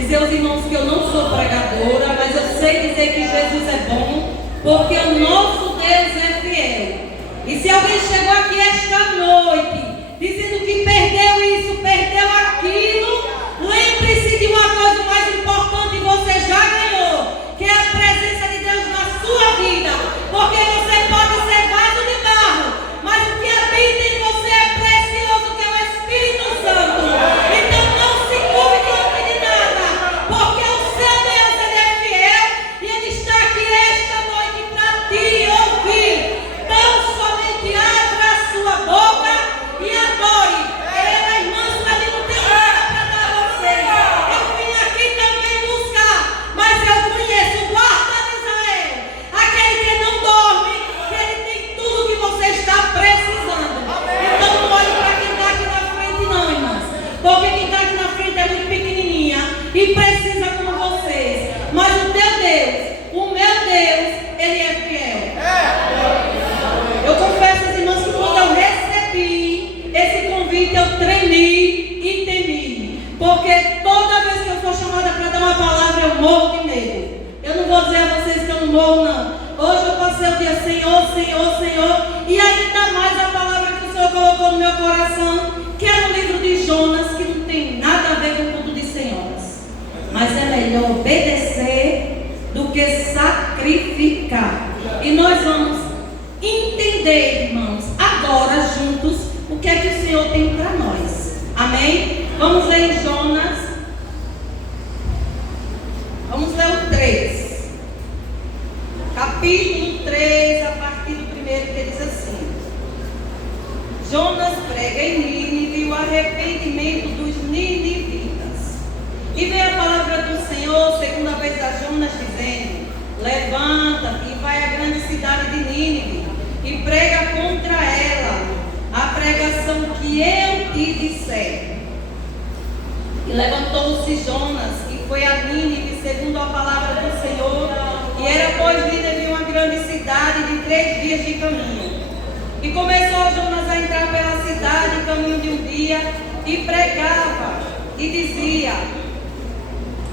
dizer aos irmãos que eu não sou pregadora, mas eu sei dizer que Jesus é bom, porque o nosso Deus é fiel. E se alguém chegou aqui esta noite dizendo que perdeu isso, perdeu aquilo, lembre-se de uma coisa mais importante: você já ganhou, que é a presença de Deus na sua vida. Porque você pode ser vaso de barro, mas o que habita em você é precioso, que é o Espírito Santo. Então não se curve diante de nada, porque o seu Deus, Ele é fiel e Ele está aqui esta noite para te ouvir. Então somente abra a sua boca e adore. A irmã Sueli não tem nada para dar a você. Eu vim aqui também buscar, mas eu conheço o guarda de Israel, aquele que não dorme, que ele tem tudo que você está precisando. Então não olhe para quem está aqui na frente não, irmãs, porque quem está aqui na frente é muito pequenininha e precisa como vocês. Mas o teu Deus, o meu Deus, Ele é fiel. Eu confesso às irmãs que quando eu recebi esse convite, eu tremi e temi, porque toda vez que eu sou chamada para dar uma palavra, eu morro de medo. Eu não vou dizer a vocês que eu não morro, não. Hoje eu passei o dia Senhor, Senhor, Senhor, e ainda mais a palavra que o Senhor colocou no meu coração, que é no livro de Jonas, que não tem nada a ver com o culto de senhoras. Mas é melhor obedecer do que sacrificar. E nós vamos entender, irmãos, agora juntos, o que é que o Senhor tem para nós. Amém? Vamos ler em Jonas. Vamos ler o 3. Capítulo 3, a partir do primeiro, que diz assim: Jonas prega em Nínive o arrependimento dos ninivitas. E veio a palavra do Senhor, segunda vez a Jonas, dizendo: levanta-te e vai à grande cidade de Nínive e prega contra ela a pregação que eu te disser. E levantou-se Jonas e foi a Nínive, segundo a palavra do Senhor. E era, pois, Nínive uma grande cidade de 3 dias de caminho. E começou Jonas a entrar pela cidade, caminho de um dia, e pregava e dizia: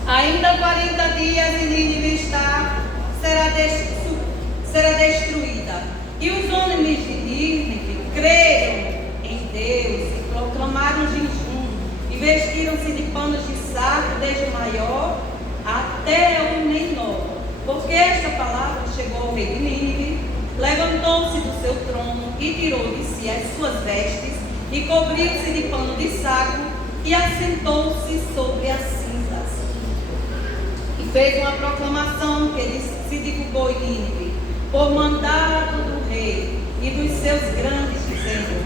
ainda 40 dias e Nínive será destruída. E os homens de Nínive creram em Deus e proclamaram jejum e vestiram-se de panos de saco, desde o maior até o menor. Porque esta palavra chegou ao rei de Nínive, levantou-se do seu trono e tirou de si as suas vestes e cobriu-se de pano de saco e assentou-se sobre as cinzas. E fez uma proclamação que se divulgou em Nínive, por mandado do rei e dos seus grandes, dizendo: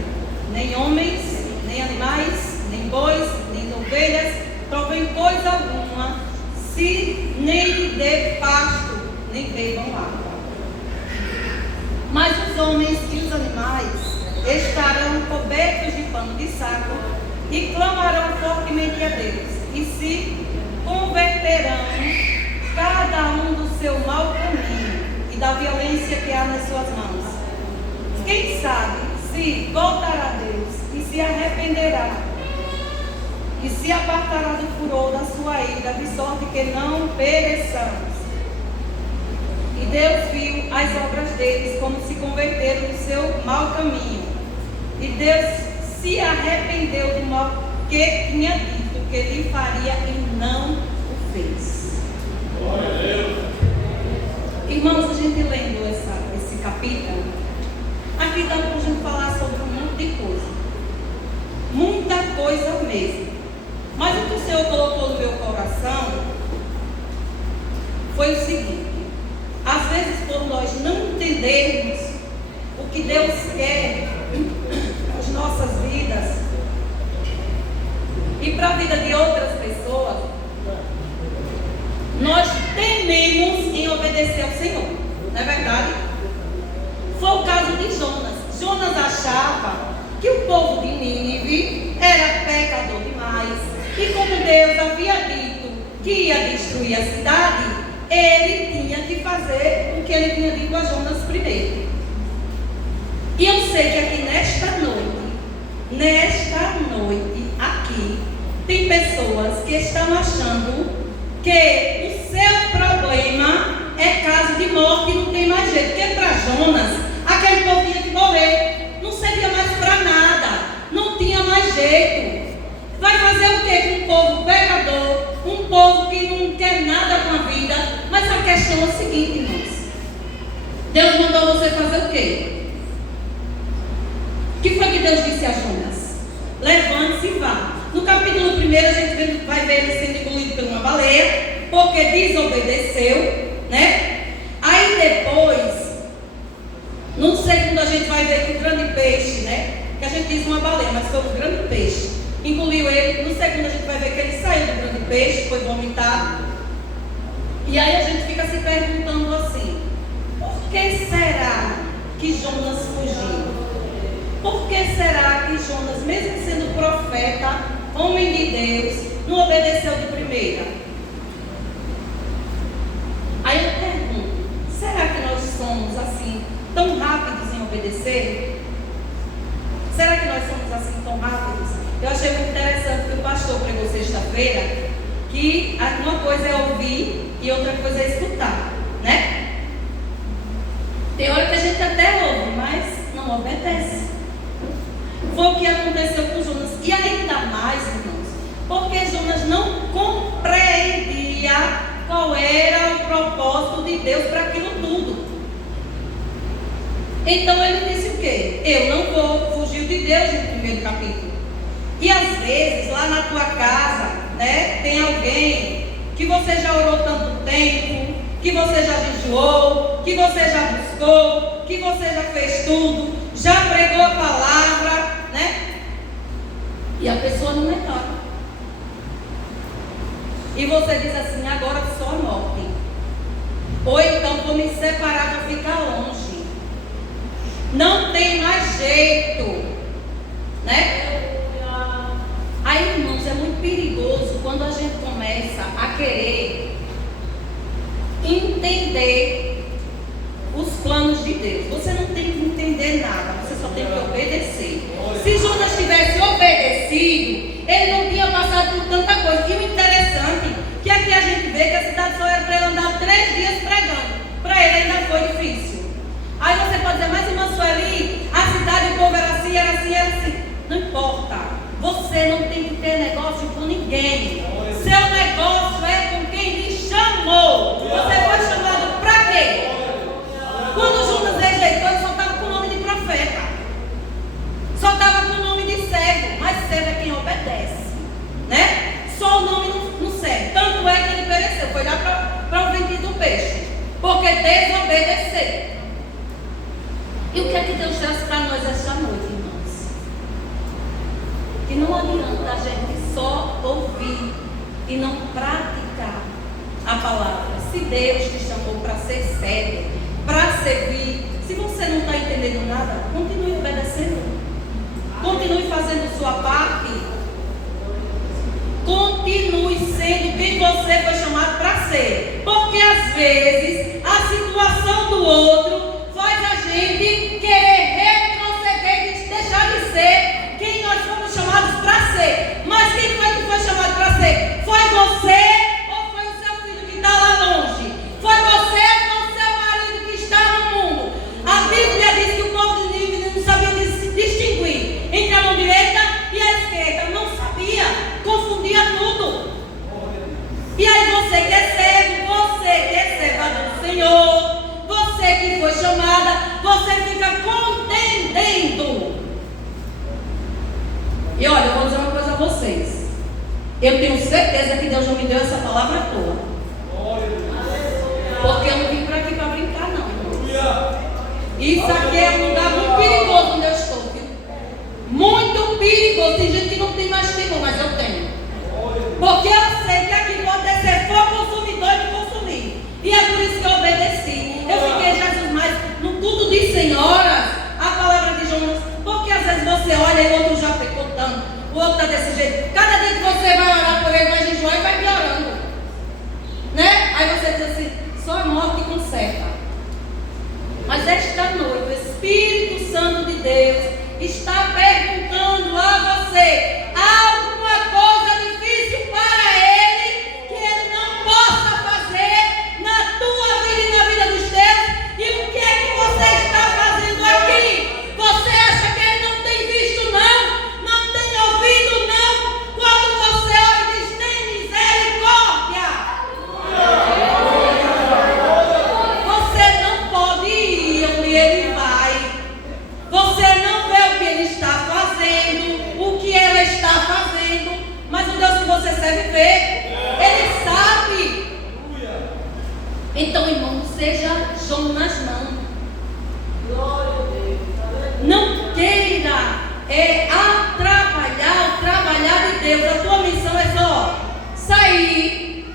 nem homens, nem animais, nem bois, nem ovelhas provem coisa alguma, se nem lhe dê pasto, nem bebam água. Mas os homens e os animais estarão cobertos de pano de saco e clamarão fortemente a Deus, e se converterão cada um do seu mau caminho e da violência que há nas suas mãos. Quem sabe se voltará a Deus e se arrependerá e se apartará do furor da sua ira, de sorte que não pereçamos. E Deus viu as obras deles, como se converteram do seu mau caminho. E Deus se arrependeu do mal que tinha dito que lhe faria e não o fez. Glória a Deus. Irmãos, a gente lendo esse capítulo, aqui dá para a gente falar sobre um monte de coisa. Muita coisa mesmo. Mas o que o Senhor colocou no meu coração foi o seguinte: às vezes, por nós não entendermos o que Deus quer nas nossas vidas e para a vida de outras pessoas, nós tememos em obedecer ao Senhor. Não é verdade? Foi o caso de Jonas. Jonas achava que o povo de Nínive era pecador demais, e como Deus havia dito que ia destruir a cidade, ele tinha que fazer o que ele tinha dito a Jonas primeiro. E eu sei que aqui nesta noite, aqui, tem pessoas que estão achando que o seu problema é caso de morte e não tem mais jeito. Porque para Jonas, aquele povo tinha que morrer. Não servia mais para nada. Não tinha mais jeito. Vai fazer o quê com um povo pecador? Um povo que não quer nada com a vida. Mas a questão é o seguinte, irmãos. Deus mandou você fazer o quê? O que foi que Deus disse a Jonas? Levante-se e vá. No capítulo 1 a gente vai ver ele sendo engolido por uma baleia, porque desobedeceu, né? Aí depois, no segundo a gente vai ver que o grande peixe, né? Que a gente diz uma baleia, mas foi um grande peixe. Engoliu ele. No segundo a gente vai ver que ele saiu do grande peixe, foi vomitado. E aí a gente fica se perguntando assim: por que será que Jonas fugiu? Por que será que Jonas, mesmo sendo profeta, homem de Deus, não obedeceu de primeira? Aí eu pergunto: será que nós somos assim, tão rápidos em obedecer? Será que nós somos assim, tão rápidos? Eu achei muito interessante que o pastor pregou sexta-feira, que uma coisa é ouvir e outra coisa é escutar, né? Tem hora que a gente até ouve, mas não obedece. Foi o que aconteceu com Jonas. E ainda mais, irmãos, porque Jonas não compreendia qual era o propósito de Deus para aquilo tudo. Então ele disse o quê? Eu não vou fugir de Deus no primeiro capítulo. E às vezes, lá na tua casa, né, tem alguém que você já orou tanto tempo, que você já jejuou, que você já buscou, que você já fez tudo, já pregou a palavra, né? E a pessoa não melhora. E você diz assim: agora só a morte. Ou então vou me separar para ficar longe. Não tem mais jeito, né? Aí, irmãos, é muito perigoso quando a gente começa a querer entender os planos de Deus. Você não tem que entender nada, você só tem que obedecer. Se Jonas tivesse obedecido, ele não tinha passado por tanta coisa. E o interessante é que aqui a gente vê que a cidade só era para ele andar 3 dias pregando. Para ele ainda foi difícil. Aí você pode dizer: mas irmã Sueli, a cidade, o povo era assim, era assim, era assim. Não importa. Você não tem que ter negócio com ninguém. Seu negócio é com quem lhe chamou. Você foi chamado para quê? Quando Jonas rejeitou, ele só estava com o nome de profeta. Só estava com o nome de servo. Mas servo é quem obedece, né? Só o nome não serve. Tanto é que ele pereceu. Foi lá para o ventre do peixe. Porque desobedeceu. E o que é que Deus traz para nós esta noite, irmãos? Que não adianta a gente só ouvir e não praticar a palavra. Se Deus te chamou para ser sério, para servir, se você não está entendendo nada, continue obedecendo. Continue fazendo sua parte. Continue sendo quem você foi chamado para ser. Porque às vezes a situação do outro faz a gente querer retroceder e deixar de ser quem nós fomos chamados para ser. Mas quem foi que foi chamado para ser? Foi você ou foi o seu filho que está lá longe? Foi você ou foi o seu marido que está no mundo? A Bíblia diz que o povo de Nínive não sabia distinguir entre a mão direita e a esquerda. Não sabia, confundia tudo. E aí você que é servo, você que é serva do Senhor, você que foi chamada, você fica contendendo. E olha, eu vou dizer uma coisa a vocês. Eu tenho certeza que Deus não me deu essa palavra à toa. Porque eu não vim para aqui para brincar, não, irmãos. Isso aqui é um lugar muito perigoso onde eu estou, viu? Muito perigoso. Tem gente que não tem mais tempo, mas eu tenho. Porque eu sei que aqui pode descer fogo consumidor e me consumir. E é por isso que eu obedeci. Eu fiquei, Jesus, mas no culto de senhoras, a palavra de Jonas. Porque às vezes você olha e o outro já pecou tanto, o outro está desse jeito. Cada dia que você vai orar por ele, vai jejuar e vai piorando, né? Aí você diz assim: só a morte conserta. Mas esta noite o Espírito Santo de Deus está perguntando a você: há alguma coisa difícil para Então, irmão, não seja Jonas, não. Glória a Deus. Não queira atrapalhar o trabalhar de Deus. A tua missão é só sair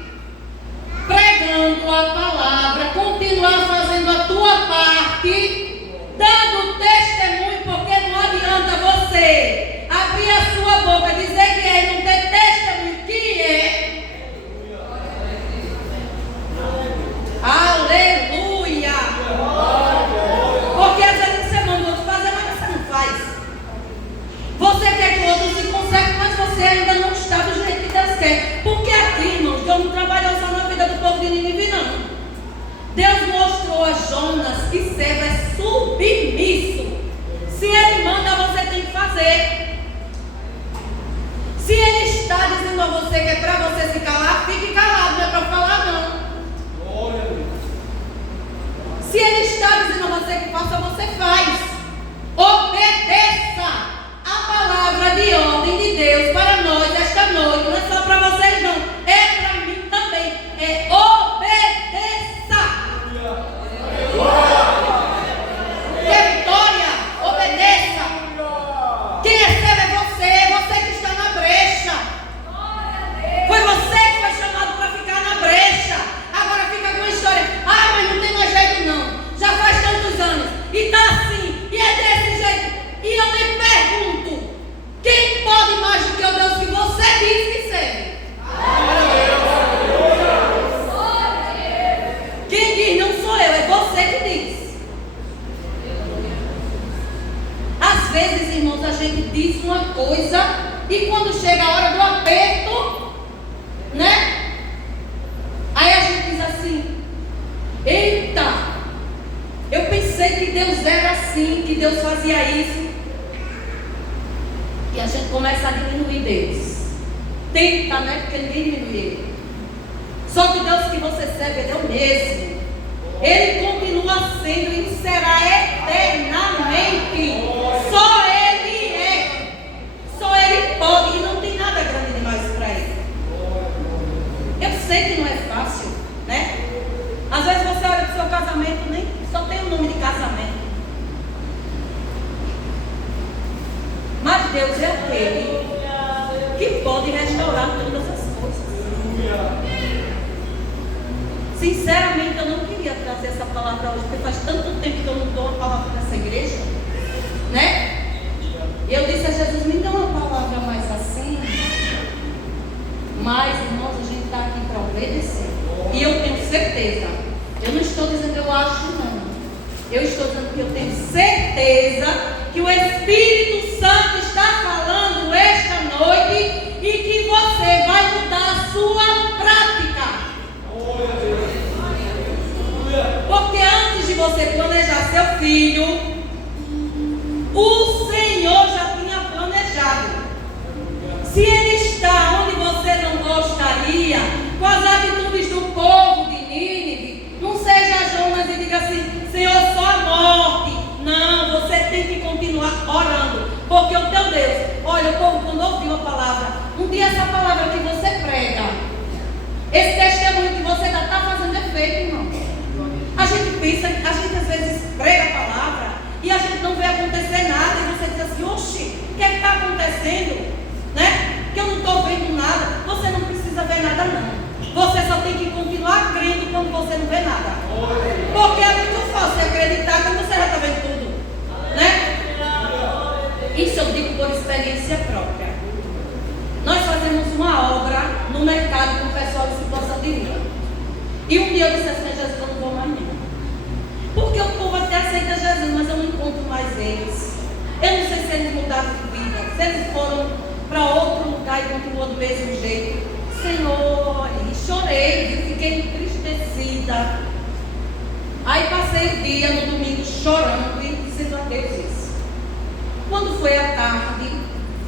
pregando a palavra, continuar fazendo a tua parte, dando testemunho, porque não adianta você abrir a sua boca, dizer que é e não ter testemunho que é. Aleluia! Porque às vezes você manda o outro fazer, mas você não faz. Você quer que o outro se conserte, mas você ainda não está do jeito que Deus quer. Porque aqui, irmãos, Deus não trabalhou só na vida do povo de Nínive, não. Deus mostrou a Jonas que servo é submisso. Se ele manda, você tem que fazer. Se ele está dizendo a você que é para você se calar, fique calado, não é para falar, não. Se ele está dizendo a você que faça, você faz. Obedeça a palavra de ordem de Deus para nós esta noite. Não é só para vocês, não. É para mim também. É obedeça. Quer vitória? Obedeça. Quem recebe é você que está na brecha. Foi você que foi chamado para ficar na brecha. Agora fica com a história. Ah, mas não tem mais jeito não. Já faz tantos anos. E está assim. E é desse jeito. E eu me pergunto. Quem pode mais do que o Deus que você diz que serve? Quem diz não sou eu. É você que diz. Às vezes, irmãos, a gente diz uma coisa. E quando chega a hora do aperto, né? Aí a gente diz assim: eita, eu pensei que Deus era assim, que Deus fazia isso. E a gente começa a diminuir Deus. Tenta, né? Porque ninguém diminui Ele. Só que o Deus que você serve, Ele é o mesmo. Ele continua sendo e será eternamente. Só Ele é. Só Ele pode. E não tem nada grande demais para Ele. Eu sei que não é fácil, né? Às vezes você olha para o seu casamento, nem só tem o nome de casamento. Mas Deus é aquele que pode restaurar todas as coisas. Sinceramente, eu não queria trazer essa palavra hoje, porque faz tanto tempo que eu não dou uma palavra nessa igreja, né? E eu disse a Jesus: me dá uma palavra mais assim. Mas, irmãos, a gente está aqui para obedecer. E eu tenho certeza. Eu não estou dizendo eu acho, não. Eu estou dizendo que eu tenho certeza que o Espírito Santo está falando esta noite e que você vai mudar a sua prática. Porque antes de você planejar seu filho, o Senhor já tinha planejado. Se Ele está onde você não gostaria, com as atitudes do povo de Nínive, não seja Jonas e diga assim: Senhor, só a morte. Não, você tem que continuar orando. Porque o teu Deus, olha, o povo quando ouviu a palavra, um dia essa palavra que você prega, esse testemunho que você está fazendo efeito, irmão. A gente pensa, a gente às vezes prega a palavra e a gente não vê acontecer nada. E você diz assim: oxi, o que é que está acontecendo? Né? Que eu não estou vendo nada. Você não precisa ver nada, não. Você só tem que continuar crendo quando você não vê nada. Porque é muito fácil acreditar quando você já está vendo tudo, né? Isso eu digo por experiência própria. Nós fazemos uma obra no mercado com o pessoal em situação de rua. E um dia eu disse assim: Jesus, eu não vou mais não. Porque o povo até aceita Jesus, mas eu não encontro mais eles. Eu não sei se eles mudaram de vida, se eles foram para outro lugar e continuam do mesmo jeito. Senhor, e chorei, eu fiquei entristecida. Aí passei o dia no domingo chorando e dizendo a Deus isso. Quando foi à tarde,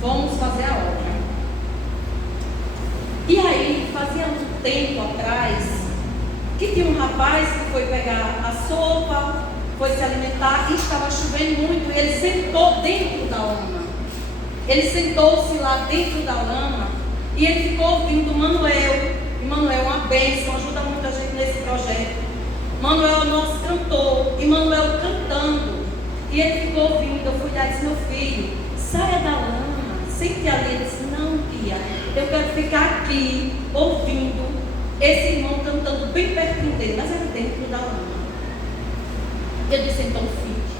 fomos fazer a obra. E aí, fazia um tempo atrás, que tinha um rapaz que foi pegar a sopa, foi se alimentar e estava chovendo muito. E ele sentou dentro da lama. Ele sentou-se lá dentro da lama e ele ficou ouvindo o Manuel. E Manuel é uma bênção, ajuda muita gente nesse projeto. filho, saia da lama, sente ali. Ele disse, não, tia, eu quero ficar aqui, ouvindo esse irmão cantando bem pertinho dele, mas era dentro da lama. Eu disse, então fique.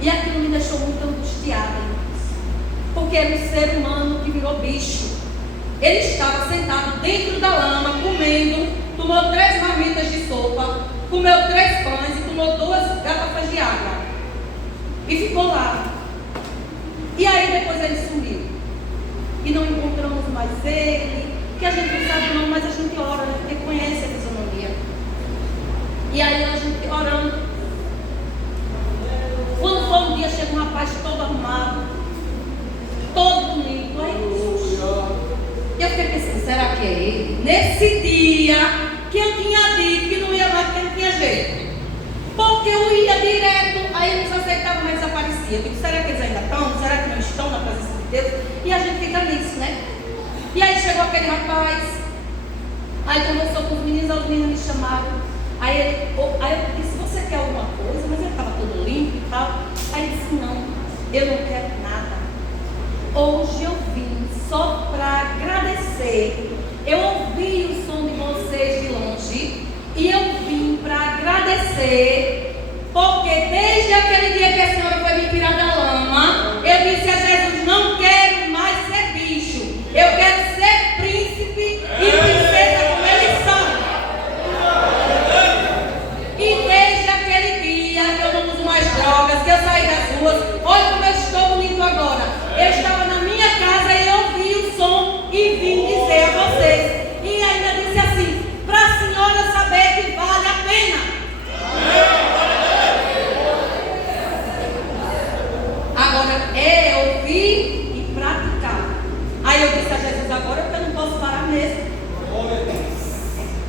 E aquilo me deixou muito angustiada, porque era um ser humano que virou bicho. Ele estava sentado dentro da lama, comendo, tomou 3 marmitas de sopa, comeu 3 pães e tomou 2 garrafas de água. E ficou lá. E aí depois ele sumiu. E não encontramos mais ele, que a gente não sabe não, mas a gente ora, né? Porque conhece a fisionomia. E aí a gente orando. Quando foi um dia, chega um rapaz todo arrumado, todo bonito. E eu fiquei pensando, será que é ele? Nesse dia que eu tinha dito que não ia mais porque não tinha jeito. Porque eu ia direto, aí eles aceitavam, mas desaparecia. Eu digo, será que eles ainda estão? Será que não estão na presença de Deus? E a gente fica nisso, né? E aí chegou aquele rapaz, aí conversou com os meninos me chamaram. Aí eu disse, você quer alguma coisa? Mas ele estava todo limpo e tal. Aí ele disse, não, eu não quero nada. Hoje eu vim só para agradecer. Eu ouvi o som de vocês de longe e eu vim para agradecer, porque desde aquele dia que a senhora foi me tirar da lama, eu disse a Jesus, não quero mais ser bicho, eu quero ser príncipe e princesa como eles são. E desde aquele dia que eu não uso mais drogas, que eu saí das ruas, olha como eu estou bonito agora. Eu estava na minha casa e ouvi o som e vim dizer a vocês. E ainda disse assim, para a senhora saber que vale a pena. Agora é ouvir e praticar. Aí eu disse a Jesus, agora eu não posso parar mesmo.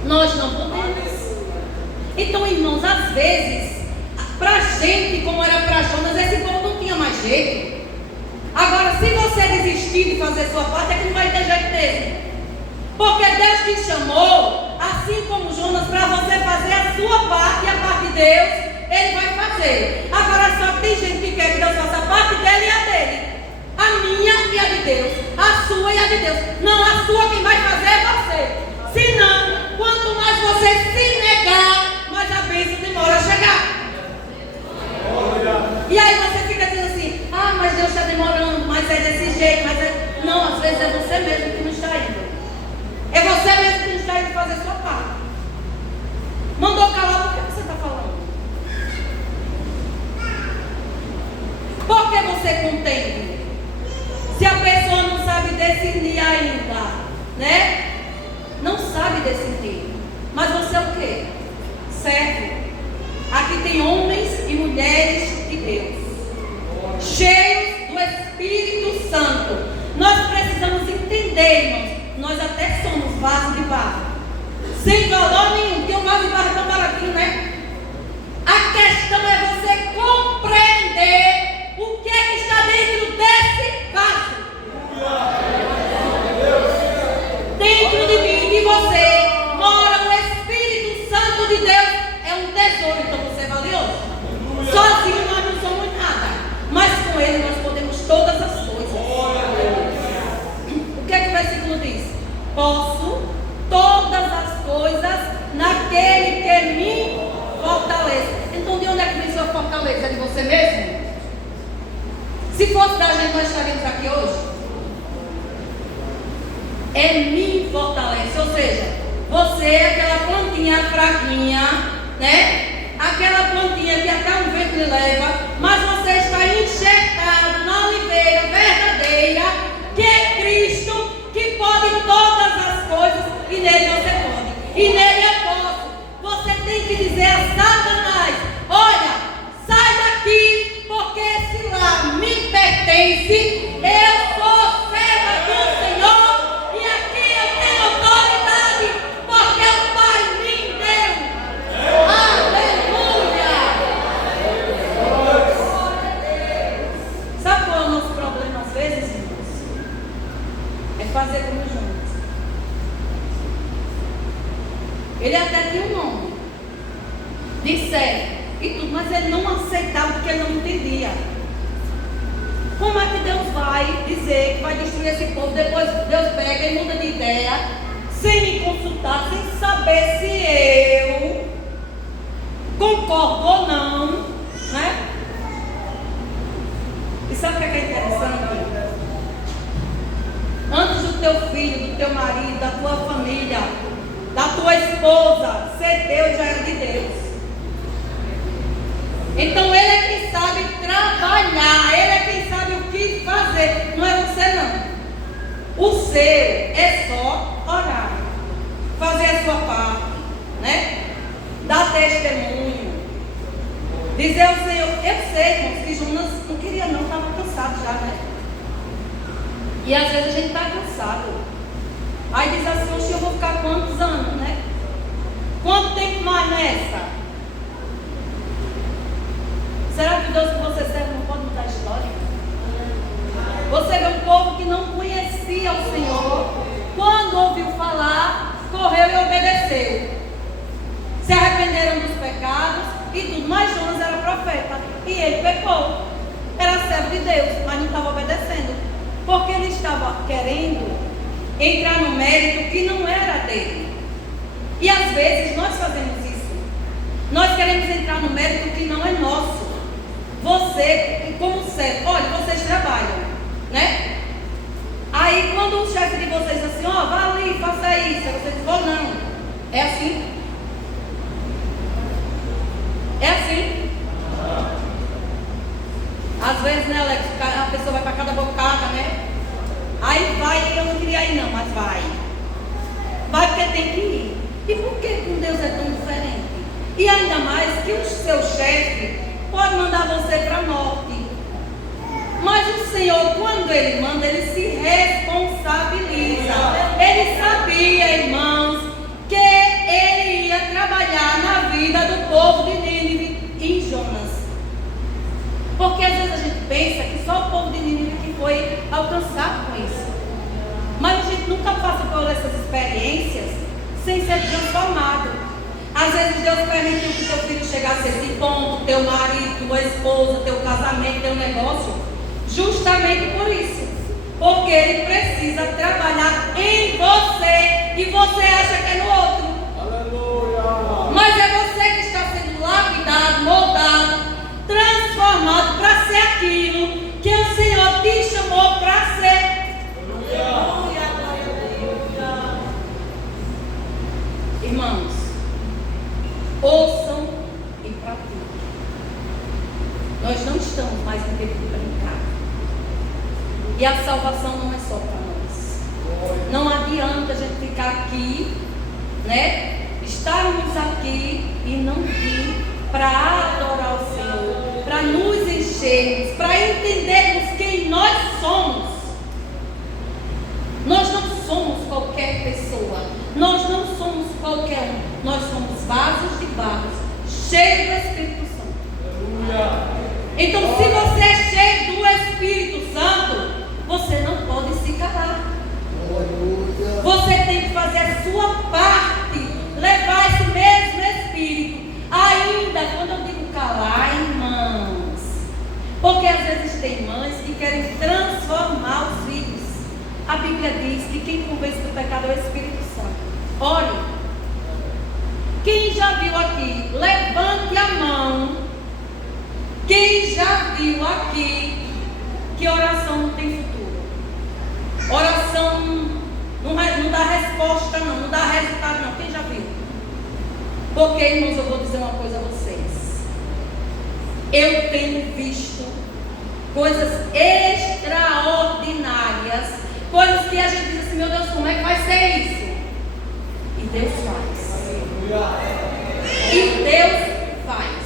Nós não podemos. Então, irmãos, às vezes, pra gente, como era pra Jonas, esse povo não tinha mais jeito. Agora, se você desistir de fazer sua parte, é que não vai ter jeito mesmo. Porque Deus te chamou, assim como Jonas, para você fazer a sua parte e a parte de Deus, Ele vai fazer. Agora, só que tem gente que quer que Deus faça a parte dele e a dele. A minha e a de Deus. A sua e a de Deus. Não, a sua quem vai fazer é você. Se não, quanto mais você se negar, mais a bênção demora a chegar. E aí você fica dizendo assim, ah, mas Deus está demorando, mas é desse jeito, mas é... Não, às vezes é você mesmo que não está indo. É você mesmo que não está indo fazer sua parte. Mandou calar, por que você está falando? Por que você contende? Se a pessoa não sabe decidir ainda, né? Não sabe decidir. Mas você é o quê? Servo. Aqui tem homens e mulheres de Deus, cheios do Espírito Santo. Nós precisamos entender, irmãos, nós até somos vaso de barro, sem valor nenhum, porque o vaso de barro é tão baratinho, né? A questão é você compreender o que é que está dentro desse vaso. Dentro de mim e de você mora o Espírito Santo de Deus. É um tesouro, então você é valioso. Sozinho nós não somos nada, mas com Ele nós podemos todas as coisas. O que é que o versículo diz? Posso todas as coisas naquele que me fortalece. Então de onde é que vem sua fortaleza? É de você mesmo? Se fosse da gente, nós estaríamos aqui hoje. É me fortalece, ou seja, você é aquela plantinha fraquinha, né? Aquela plantinha que até um vento lhe leva, mas você está enxertado na oliveira verdadeira, que é Cristo, que pode todas as coisas, e nele você pode, e nele eu posso. Você tem que dizer a Satanás, olha, sai daqui, porque esse lar me pertence, eu sou serva do Senhor, e aqui eu tenho autoridade, porque o Pai me deu. Aleluia! Sabe qual é o nosso problema às vezes, irmãos? É fazer como Jonas. Ele até tinha um nome de servo e tudo, mas ele não aceitava porque ele não entendia. Como é que Deus vai dizer que vai destruir esse povo? Depois Deus pega e muda de ideia, sem me consultar, sem saber se eu concordo ou não, né? E sabe o que é interessante? Antes do teu filho, do teu marido, da tua família, da tua esposa ser Deus, já era de Deus. Então ele é quem sabe trabalhar, ele é quem sabe o que fazer, não é você não. O seu é só orar, fazer a sua parte, né? Dar testemunho, dizer ao Senhor. Eu sei, irmãos, que Jonas não queria não, estava cansado já, né? E às vezes a gente está cansado. Aí diz assim: oxe, eu vou ficar quantos anos, né? Quanto tempo mais nessa? Será que o Deus que você serve não pode mudar a história? Você vê um povo que não conhecia o Senhor, quando ouviu falar, correu e obedeceu. Se arrependeram dos pecados e tudo. Mas Jonas era profeta e ele pecou. Era servo de Deus, mas não estava obedecendo, porque ele estava querendo entrar no mérito que não era dele. E às vezes nós fazemos isso. Nós queremos entrar no mérito que não é nosso. Você, como servo, olha, vocês trabalham, né? Aí quando o chefe de vocês diz assim: ó, vá ali, faça isso, aí vocês dizem: vou não. É assim? É assim? Às vezes, né, Alex, a pessoa vai para cada bocada, né? Aí vai, eu não queria ir não, mas vai. Vai porque tem que ir. E por que com Deus é tão diferente? E ainda mais que o seu chefe pode mandar você para a morte. Mas o Senhor, quando Ele manda, Ele se responsabiliza. Ele sabia, irmãos, que Ele ia trabalhar na vida do povo de Nínive em Jonas. Porque às vezes a gente pensa que só o povo de Nínive que foi alcançado com isso. Mas a gente nunca passa por essas experiências sem ser transformado. Às vezes Deus permitiu que teu filho chegasse a esse ponto, teu marido, tua esposa, teu casamento, teu negócio, justamente por isso. Porque Ele precisa trabalhar em você e você acha que é no outro. Aleluia. Mas é você que está sendo lapidado, moldado, transformado para ser aquilo que o Senhor te chamou para ser. Aleluia. Irmãos, ouçam e pratiquem. Nós não estamos mais em tempo de brincar. E a salvação não é só para nós. Não adianta a gente ficar aqui, né? Estarmos aqui e não vir para adorar o Senhor, para nos enchermos, para entendermos quem nós somos. Nós não somos qualquer pessoa. Nós não somos qualquer um. Nós somos vasos de barro, cheios do Espírito Santo. Então, se você é cheio do Espírito Santo, você não pode se calar. Você tem que fazer a sua parte, levar esse mesmo Espírito. Ainda quando eu digo calar, irmãos, porque às vezes tem mães que querem transformar os filhos. A Bíblia diz que quem convence do pecado é o Espírito Santo. Olhe, quem já viu aqui, levante a mão. Quem já viu aqui que oração não tem futuro? Oração não dá resposta não dá resultado não. Quem já viu? Porque, irmãos, eu vou dizer uma coisa a vocês. Eu tenho visto coisas extraordinárias, coisas que a gente diz assim: meu Deus, como é que vai ser isso? E Deus faz. E Deus faz.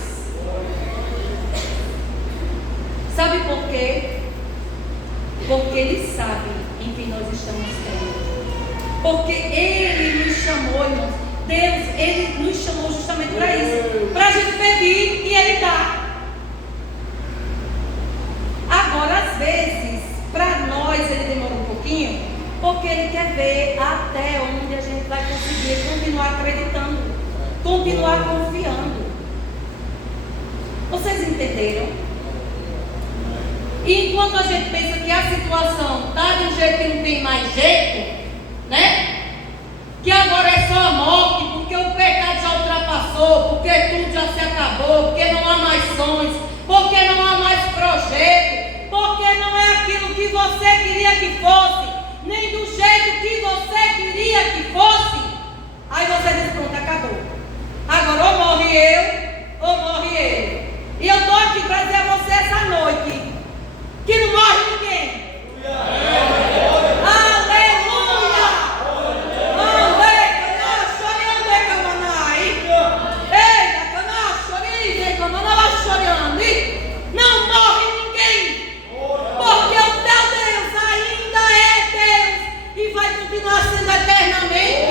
Sabe por quê? Porque Ele sabe em quem nós estamos crendo. Porque Ele nos chamou, irmãos. Deus, Ele nos chamou justamente para isso. Para a gente pedir e Ele dá. Agora, às vezes, para nós Ele demora um pouquinho, porque Ele quer ver até onde a gente vai conseguir continuar acreditando, continuar confiando. Vocês entenderam? E enquanto a gente pensa que a situação está de um jeito que não tem mais jeito, né? Que agora é só a morte, porque o pecado já ultrapassou, porque tudo já se acabou, porque não há mais sonhos, porque não há mais projeto, porque não é aquilo que você queria que fosse, nem do jeito que você queria que fosse. Aí você diz, pronto, acabou. Agora ou morre eu, ou morre ele. E eu estou aqui para dizer a você essa noite que não morre ninguém. Não morre ninguém, porque o teu Deus ainda é Deus e vai continuar sendo eternamente.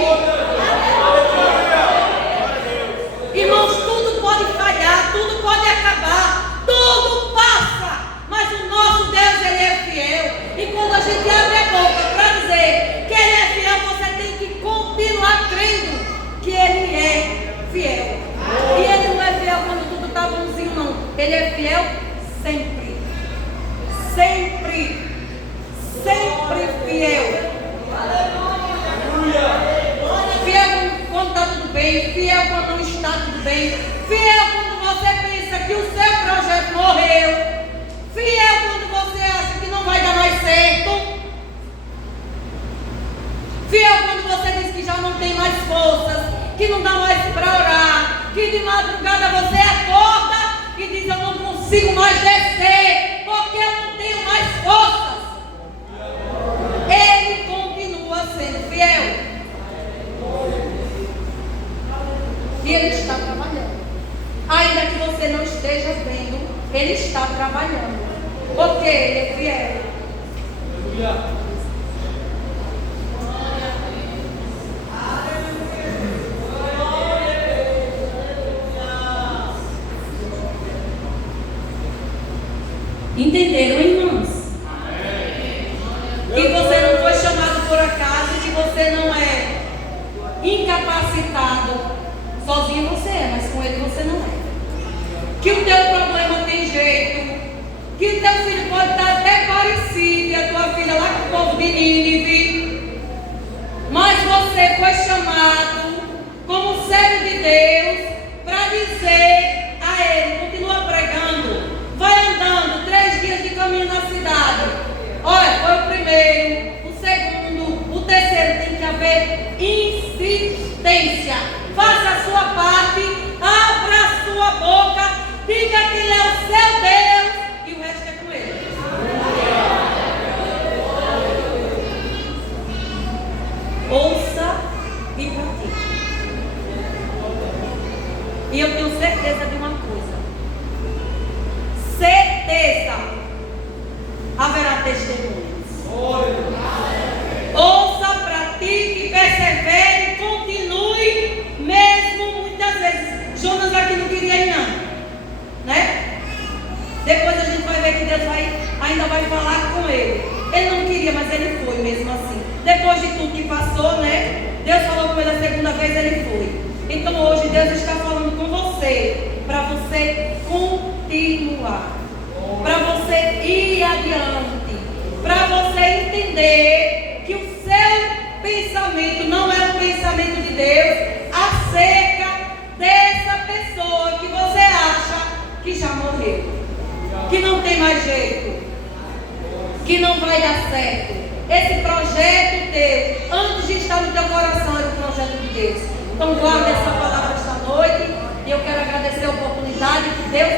Irmãos, tudo pode falhar, tudo pode acabar, tudo passa, mas o nosso Deus, Ele é fiel. E quando a gente abre a boca para dizer que Ele é fiel, você tem que continuar crendo que Ele é fiel. E Ele não é fiel quando tudo está bonzinho, não. Ele é fiel sempre. Sempre. Sempre fiel. Fiel quando está tudo bem. Fiel quando não está tudo bem. Fiel quando você pensa que o seu projeto morreu. Fiel quando você acha que não vai dar mais certo. Fiel quando você diz que já não tem mais forças, que não dá mais para orar, que de madrugada você acorda e diz, eu não consigo mais descer, porque eu não tenho mais forças. Ele continua sendo fiel. E Ele está trabalhando. Ainda que você não esteja vendo, Ele está trabalhando. Porque Ele é fiel. Entenderam, irmãos? Que você não foi chamado por acaso, que você não é incapacitado. Sozinho você é, mas com Ele você não é. Que o teu problema tem jeito, que o teu filho pode estar até parecido, e a tua filha lá com o povo de Nínive, mas você foi chamado como servo de Deus para dizer a Ele, continua pregando, vai andando 3 dias de caminho na cidade. Olha, foi o primeiro, o segundo, o terceiro, tem que haver insistência. Faça a sua parte, abra a sua boca, diga que Ele é o seu Deus e o resto é com Ele. Ouça e pratique. E eu tenho certeza de uma coisa. Certeza haverá testemunhas. Ouça, pratique, persevere, continue, mesmo muitas vezes. Jonas aqui não queria ir não, né? Depois a gente vai ver que Deus ainda vai falar com ele. Ele não queria, mas ele foi mesmo assim. Depois de tudo que passou, né? Deus falou com ele a segunda vez, ele foi. Então hoje Deus está falando com você, para você continuar, para você ir adiante, para você entender que o seu pensamento não é o pensamento de Deus acerca dessa pessoa que você acha que já morreu, que não tem mais jeito, que não vai dar certo. Esse projeto teu, antes de estar no teu coração, é o projeto de Deus. Então guarda essa palavra esta noite. E eu quero agradecer a oportunidade que Deus